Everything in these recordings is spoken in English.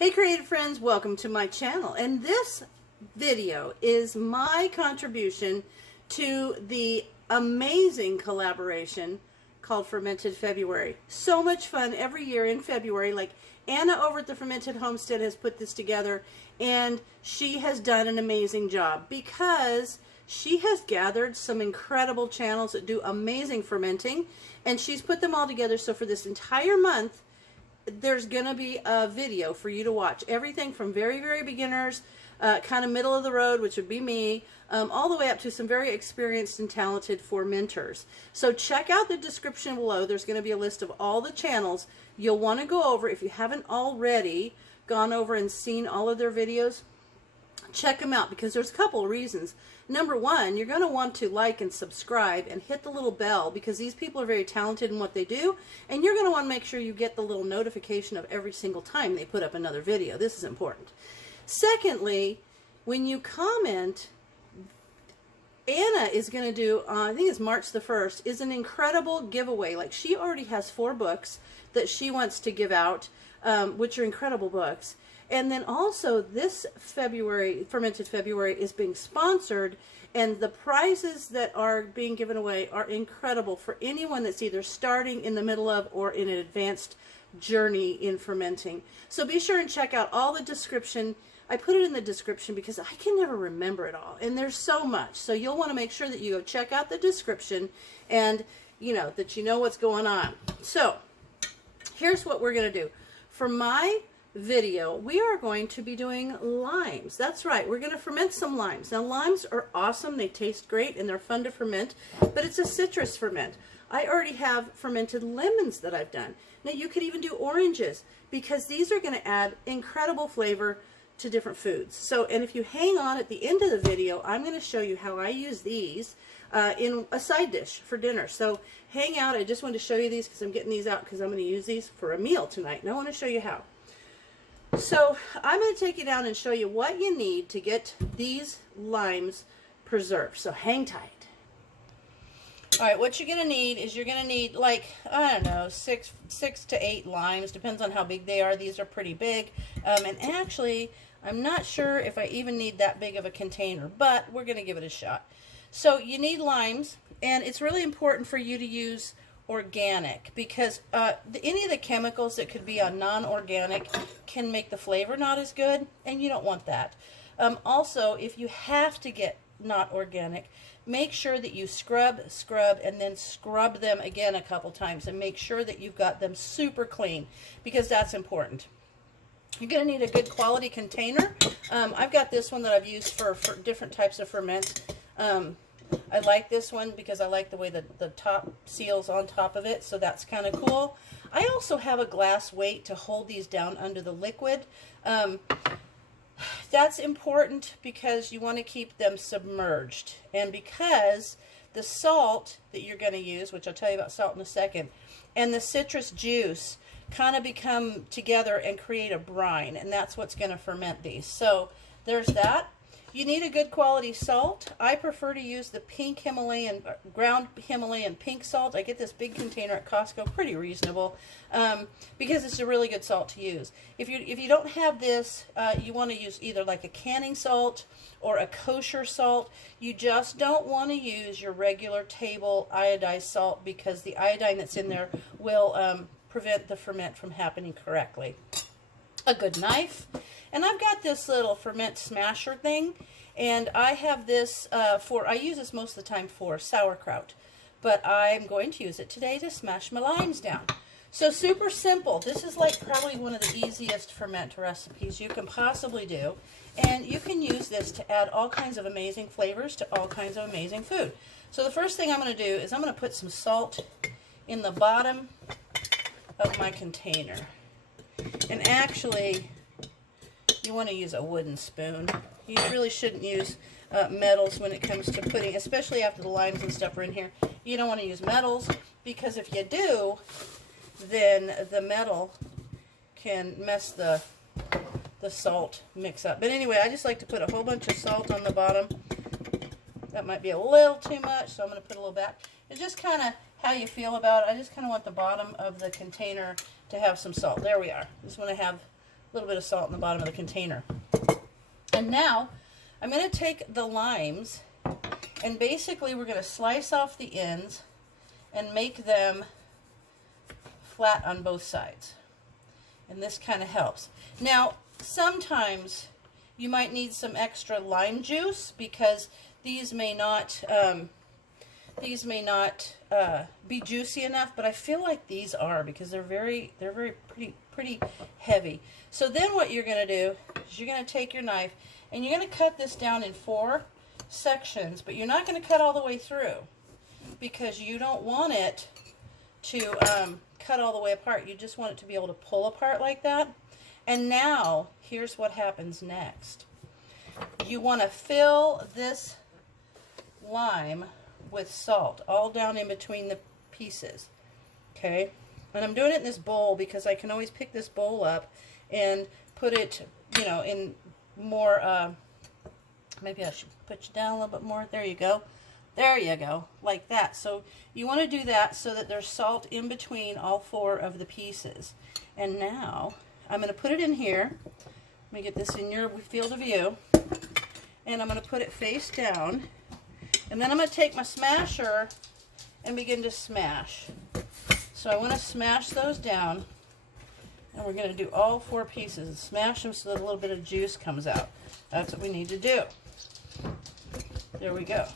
Hey creative friends, welcome to my channel, and this video is my contribution to the amazing collaboration called Fermented February. So much fun every year in February. Like Anna over at the Fermented Homestead has put this together, and she has done an amazing job because she has gathered some incredible channels that do amazing fermenting, and she's put them all together. So for this entire month there's gonna be a video for you to watch, everything from very beginners, kind of middle of the road, which would be me, all the way up to some very experienced and talented fermenters. So check out the description below. There's going to be a list of all the channels you'll want to go over. If you haven't already gone over and seen all of their videos, check them out, because there's a couple of reasons. Number one, you're going to want to like and subscribe and hit the little bell, because these people are very talented in what they do, and you're going to want to make sure you get the little notification of every single time they put up another video. This is important. Secondly, when you comment, Anna is going to do, I think it's March the 1st, is an incredible giveaway. Like, she already has 4 books that she wants to give out, which are incredible books. And then also this February, Fermented February, is being sponsored, and the prizes that are being given away are incredible for anyone that's either starting, in the middle of, or in an advanced journey in fermenting. So be sure and check out all the description. I put it in the description because I can never remember it all, and there's so much. So you'll want to make sure that you go check out the description, and that you know what's going on. So here's what we're going to do. For my video, we are going to be doing limes. That's right, we're going to ferment some limes. Now, limes are awesome. They taste great and they're fun to ferment, but it's a citrus ferment. I already have fermented lemons that I've done. Now, you could even do oranges, because these are going to add incredible flavor to different foods. So, and if you hang on at the end of the video, I'm going to show you how I use these in a side dish for dinner. So hang out. I just wanted to show you these because I'm getting these out because I'm going to use these for a meal tonight, and I want to show you how. So I'm going to take you down and show you what you need to get these limes preserved. So hang tight. Alright, what you're going to need is, you're going to need, like, I don't know, 6 to 8 limes. Depends on how big they are. These are pretty big. And actually, I'm not sure if I even need that big of a container, but we're going to give it a shot. So you need limes, and it's really important for you to use organic, because any of the chemicals that could be on non-organic can make the flavor not as good, and you don't want that. Also, if you have to get not organic, make sure that you scrub, and then scrub them again a couple times, and make sure that you've got them super clean, because that's important. You're going to need a good quality container. I've got this one that I've used for different types of ferment. I like this one because I like the way the top seals on top of it, so that's kind of cool. I also have a glass weight to hold these down under the liquid. That's important because you want to keep them submerged, and because the salt that you're going to use, which I'll tell you about salt in a second, and the citrus juice kind of become together and create a brine, and that's what's going to ferment these. So there's that. You need a good quality salt. I prefer to use the pink Himalayan, ground Himalayan pink salt. I get this big container at Costco, pretty reasonable, because it's a really good salt to use. If you don't have this, you want to use either like a canning salt or a kosher salt. You just don't want to use your regular table iodized salt, because the iodine that's in there will prevent the ferment from happening correctly. A good knife, and I've got this little ferment smasher thing, and I have this I use this most of the time for sauerkraut, but I'm going to use it today to smash my limes down. So super simple. This is like probably one of the easiest ferment recipes you can possibly do, and you can use this to add all kinds of amazing flavors to all kinds of amazing food. So the first thing I'm going to do is I'm going to put some salt in the bottom of my container. And actually, you want to use a wooden spoon. You really shouldn't use metals when it comes to putting, especially after the limes and stuff are in here. You don't want to use metals, because if you do, then the metal can mess the salt mix up. But anyway, I just like to put a whole bunch of salt on the bottom. That might be a little too much, so I'm going to put a little back. It's just kind of how you feel about it. I just kind of want the bottom of the container to have some salt. There we are. Just want to have little bit of salt in the bottom of the container. And now I'm going to take the limes, and basically we're going to slice off the ends and make them flat on both sides. And this kind of helps. Now, sometimes you might need some extra lime juice because these may not be juicy enough, but I feel like these are, because they're pretty heavy. So then what you're going to do is you're going to take your knife and you're going to cut this down in 4 sections, but you're not going to cut all the way through because you don't want it to cut all the way apart. You just want it to be able to pull apart like that. And now here's what happens next. You want to fill this lime with salt all down in between the pieces. Okay, and I'm doing it in this bowl because I can always pick this bowl up and put it, you know, in more, maybe I should put you down a little bit more. There you go. There you go, like that. So you want to do that so that there's salt in between all 4 of the pieces. And now I'm going to put it in here. Let me get this in your field of view. And I'm going to put it face down. And then I'm going to take my smasher and begin to smash. So I want to smash those down. And we're going to do all 4 pieces. Smash them so that a little bit of juice comes out. That's what we need to do. There we go.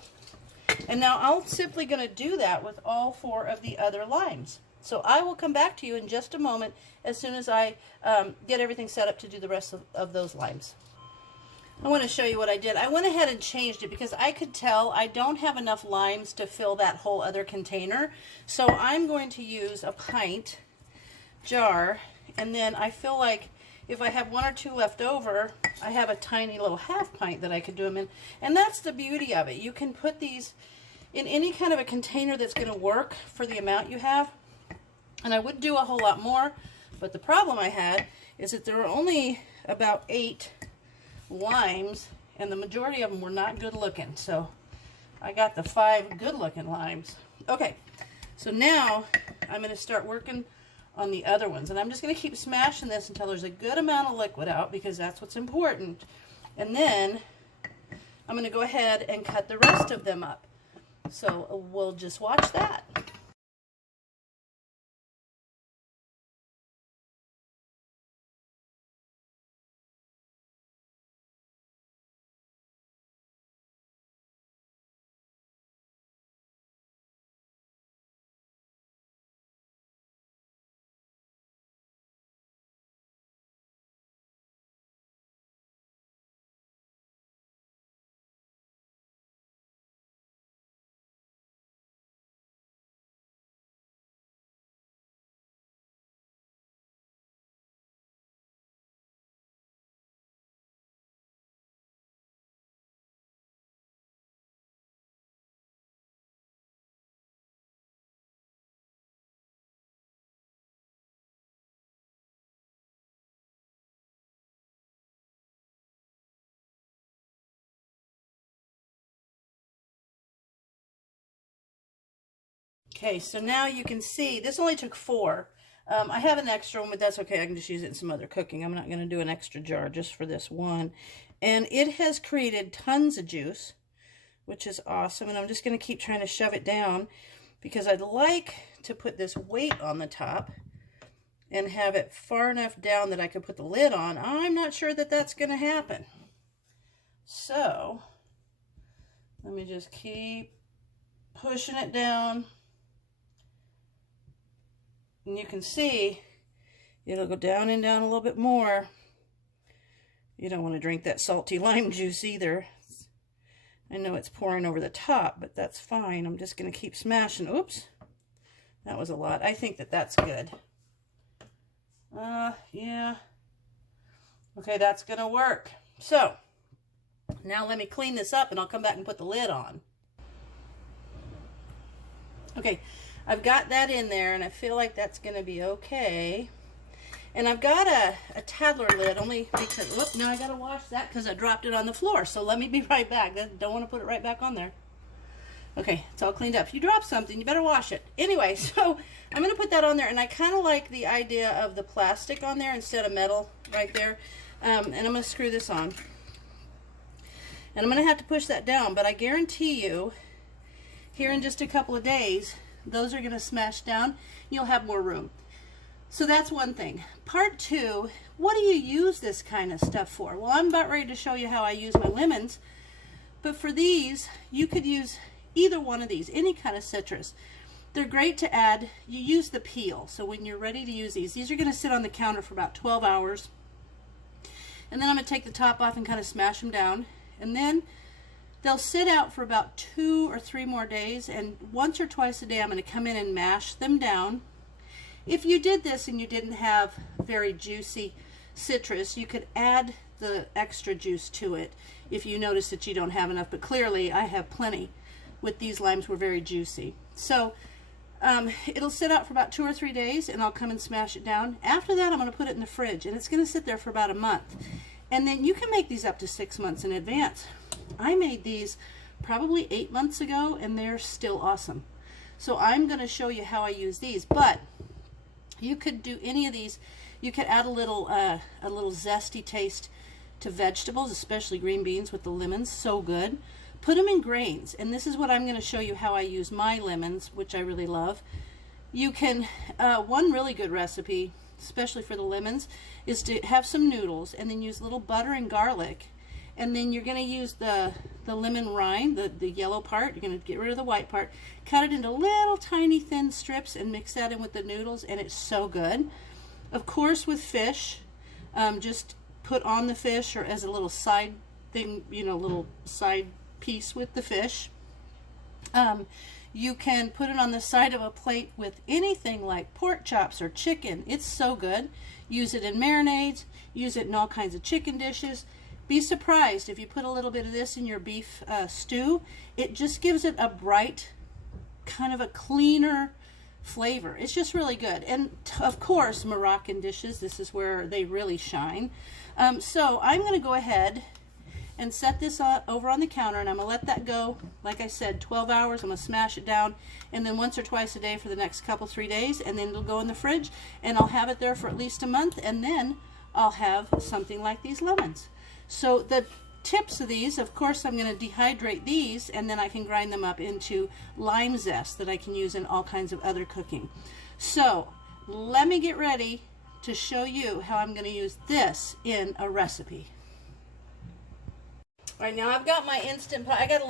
And now I'm simply going to do that with all 4 of the other limes. So I will come back to you in just a moment as soon as I get everything set up to do the rest of those limes. I want to show you what I did. I went ahead and changed it because I could tell I don't have enough limes to fill that whole other container. So I'm going to use a pint jar, and then I feel like if I have 1 or 2 left over, I have a tiny little half pint that I could do them in. And that's the beauty of it. You can put these in any kind of a container that's going to work for the amount you have. And I would do a whole lot more, but the problem I had is that there were only about 8 limes, and the majority of them were not good looking. So I got the 5 good looking limes. Okay, so now I'm going to start working on the other ones, and I'm just going to keep smashing this until there's a good amount of liquid out, because that's what's important. And then I'm going to go ahead and cut the rest of them up. So we'll just watch that. Okay, so now you can see, this only took 4. I have an extra one, but that's okay. I can just use it in some other cooking. I'm not going to do an extra jar just for this one. And it has created tons of juice, which is awesome. And I'm just going to keep trying to shove it down because I'd like to put this weight on the top and have it far enough down that I could put the lid on. I'm not sure that that's going to happen. So let me just keep pushing it down. And you can see it'll go down and down a little bit more. You don't want to drink that salty lime juice either. I know it's pouring over the top, but that's fine. I'm just going to keep smashing. Oops, that was a lot. I think that that's good. Yeah. Okay, that's going to work. So now let me clean this up and I'll come back and put the lid on. Okay. I've got that in there, and I feel like that's going to be okay. And I've got a Tadler lid, only because, whoop, now I got to wash that because I dropped it on the floor. So let me be right back. Don't want to put it right back on there. Okay, it's all cleaned up. If you drop something, you better wash it. Anyway, so I'm going to put that on there, and I kind of like the idea of the plastic on there instead of metal right there. And I'm going to screw this on. And I'm going to have to push that down, but I guarantee you, here in just a couple of days, those are going to smash down. You'll have more room. So that's one thing. Part two, what do you use this kind of stuff for? Well, I'm about ready to show you how I use my lemons. But for these, you could use either one of these, any kind of citrus. They're great to add. You use the peel. So when you're ready to use these are going to sit on the counter for about 12 hours. And then I'm going to take the top off and kind of smash them down. And then they'll sit out for about 2 or 3 more days. And once or twice a day, I'm going to come in and mash them down. If you did this and you didn't have very juicy citrus, you could add the extra juice to it if you notice that you don't have enough. But clearly, I have plenty. With these limes were very juicy. So it'll sit out for about 2 or 3 days, and I'll come and smash it down. After that, I'm going to put it in the fridge, and it's going to sit there for about a month. And then you can make these up to 6 months in advance. I made these probably 8 months ago, and they're still awesome. So I'm going to show you how I use these. But you could do any of these. You could add a little zesty taste to vegetables, especially green beans with the lemons. So good. Put them in grains, and this is what I'm going to show you how I use my lemons, which I really love. You can, one really good recipe, especially for the lemons, is to have some noodles and then use a little butter and garlic, and then you're going to use the lemon rind, the yellow part. You're going to get rid of the white part, cut it into little tiny thin strips, and mix that in with the noodles, and it's so good. Of course, with fish, just put on the fish or as a little side thing, you know, little side piece with the fish. You can put it on the side of a plate with anything like pork chops or chicken. It's so good. Use it in marinades, use it in all kinds of chicken dishes. Be surprised if you put a little bit of this in your beef stew. It just gives it a bright, kind of a cleaner flavor. It's just really good. And of course, Moroccan dishes, this is where they really shine. So I'm going to go ahead and set this over on the counter, and I'm going to let that go, like I said, 12 hours. I'm going to smash it down, and then once or twice a day for the next couple, 3 days, and then it'll go in the fridge, and I'll have it there for at least a month, and then I'll have something like these lemons. So the tips of these, of course, I'm going to dehydrate these, and then I can grind them up into lime zest that I can use in all kinds of other cooking. So let me get ready to show you how I'm going to use this in a recipe. All right, now I've got my Instant Pot. I got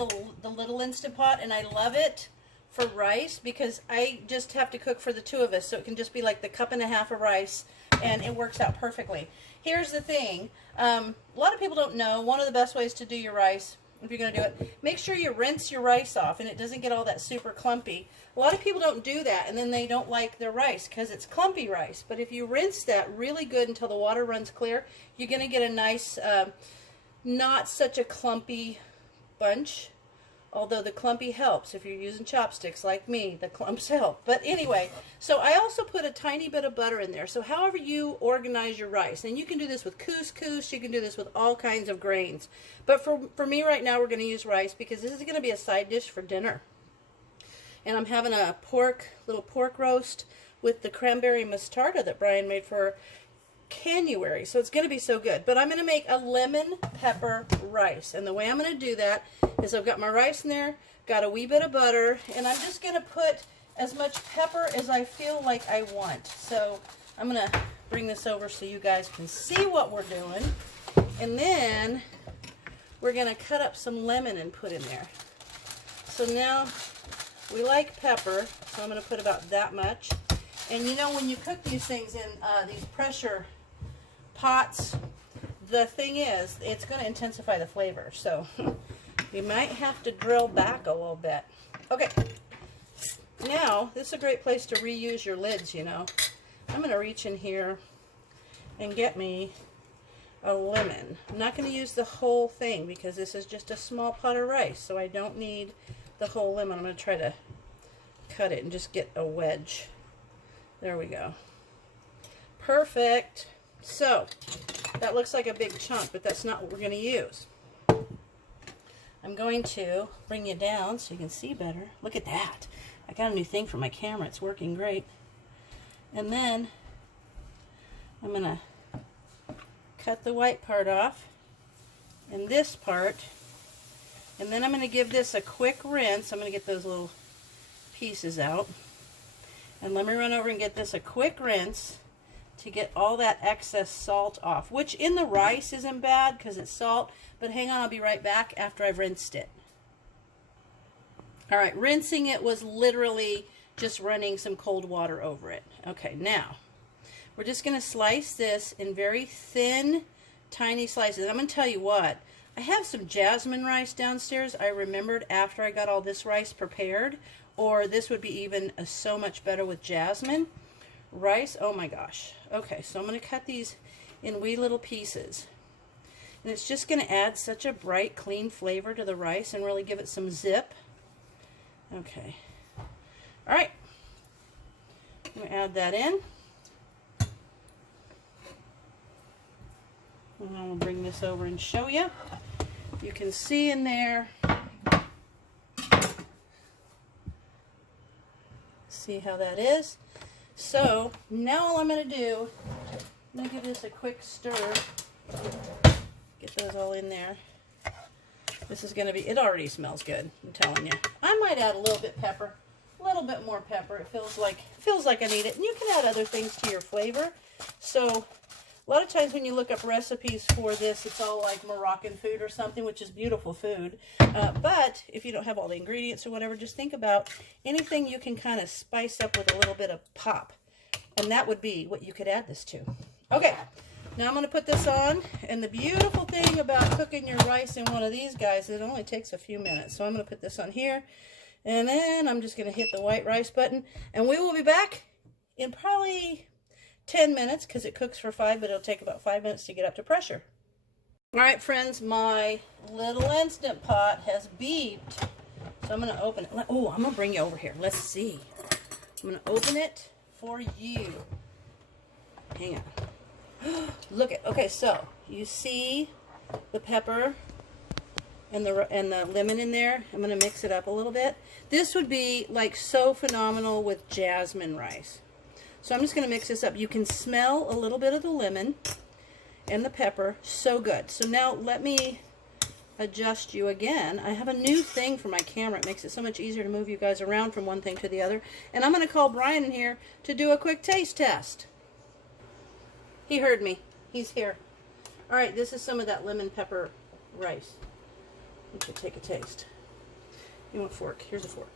the little Instant Pot, and I love it for rice because I just have to cook for the 2 of us, so it can just be like the 1.5 cups of rice, and it works out perfectly. Here's the thing. A lot of people don't know one of the best ways to do your rice, if you're going to do it, make sure you rinse your rice off and it doesn't get all that super clumpy. A lot of people don't do that, and then they don't like their rice because it's clumpy rice. But if you rinse that really good until the water runs clear, you're going to get a nice not such a clumpy bunch, although the clumpy helps. If you're using chopsticks like me, the clumps help. But anyway, so I also put a tiny bit of butter in there. So however you organize your rice, and you can do this with couscous, you can do this with all kinds of grains. But for me right now, we're going to use rice because this is going to be a side dish for dinner. And I'm having a little pork roast with the cranberry mostarda that Brian made for January, so it's going to be so good. But I'm going to make a lemon pepper rice, and the way I'm going to do that is I've got my rice in there, got a wee bit of butter, and I'm just going to put as much pepper as I feel like I want. So I'm going to bring this over so you guys can see what we're doing, and then we're going to cut up some lemon and put in there. So now we like pepper, so I'm going to put about that much. And you know, when you cook these things in these pressure pots, the thing is, it's going to intensify the flavor. So you might have to drill back a little bit. Okay, now this is a great place to reuse your lids, you know. I'm going to reach in here and get me a lemon. I'm not going to use the whole thing because this is just a small pot of rice, so I don't need the whole lemon. I'm going to try to cut it and just get a wedge. There we go. Perfect. So that looks like a big chunk, but that's not what we're going to use. I'm going to bring you down so you can see better. Look at that. I got a new thing for my camera. It's working great. And then I'm going to cut the white part off and this part. And then I'm going to give this a quick rinse. I'm going to get those little pieces out. And let me run over and get this a quick rinse to get all that excess salt off, which in the rice isn't bad because it's salt, but hang on, I'll be right back after I've rinsed it. All right, rinsing it was literally just running some cold water over it. Okay, now we're just going to slice this in very thin, tiny slices. I'm going to tell you what, I have some jasmine rice downstairs. I remembered after I got all this rice prepared, or this would be even so much better with jasmine rice. Oh my gosh. Okay, so I'm going to cut these in wee little pieces. And it's just going to add such a bright, clean flavor to the rice and really give it some zip. Okay. All right. I'm going to add that in. And I'm going to bring this over and show you. You can see in there. See how that is? So now all I'm going to do, I'm going to give this a quick stir. Get those all in there. This is going to be, it already smells good, I'm telling you. I might add a little bit pepper, a little bit more pepper. It feels like I need it. And you can add other things to your flavor. So a lot of times when you look up recipes for this, it's all like Moroccan food or something, which is beautiful food. But if you don't have all the ingredients or whatever, just think about anything you can kind of spice up with a little bit of pop. And that would be what you could add this to. Okay, now I'm going to put this on. And the beautiful thing about cooking your rice in one of these guys is it only takes a few minutes. So I'm going to put this on here. And then I'm just going to hit the white rice button. And we will be back in probably 10 minutes because it cooks for 5, but it'll take about 5 minutes to get up to pressure. All right, friends, my little Instant Pot has beeped. So I'm going to open it. Oh, I'm going to bring you over here. Let's see. I'm going to open it for you. Hang on. Look at, okay, so you see the pepper and the lemon in there. I'm going to mix it up a little bit. This would be like so phenomenal with jasmine rice. So I'm just going to mix this up. You can smell a little bit of the lemon and the pepper. So good. So now let me adjust you again. I have a new thing for my camera. It makes it so much easier to move you guys around from one thing to the other. And I'm going to call Brian in here to do a quick taste test. He heard me. He's here. All right, this is some of that lemon pepper rice. You should take a taste. You want a fork? Here's a fork.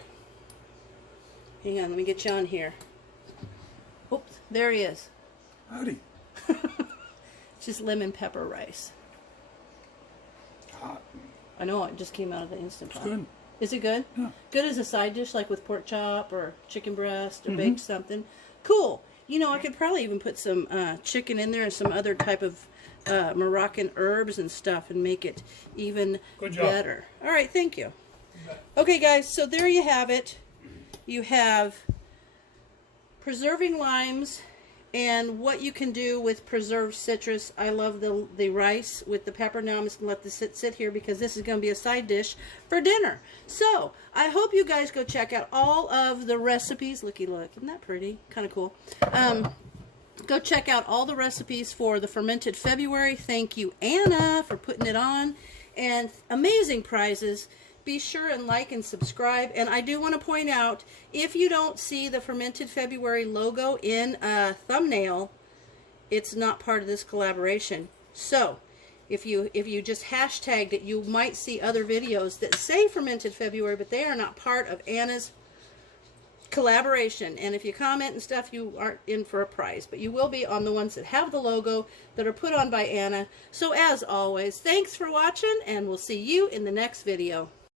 Hang on, let me get you on here. Oops, there he is. Howdy. It's just lemon pepper rice. Hot. I know, it just came out of the Instant Pot. It's good. Is it good? Yeah. Good as a side dish, like with pork chop or chicken breast or baked something. Cool. You know, I could probably even put some chicken in there and some other type of Moroccan herbs and stuff and make it even better. All right, thank you. Okay, guys, so there you have it. You have preserving limes and what you can do with preserved citrus. I love the rice with the pepper. Now I'm just going to let this sit here because this is going to be a side dish for dinner. So I hope you guys go check out all of the recipes. Looky, look. Isn't that pretty? Kind of cool. Go check out all the recipes for the Fermented February. Thank you, Anna, for putting it on. And amazing prizes. Be sure and like and subscribe. And I do want to point out, if you don't see the Fermented February logo in a thumbnail, it's not part of this collaboration. So if you just hashtagged it, you might see other videos that say Fermented February, but they are not part of Anna's collaboration. And if you comment and stuff, you aren't in for a prize, but you will be on the ones that have the logo that are put on by Anna. So as always, thanks for watching, and we'll see you in the next video.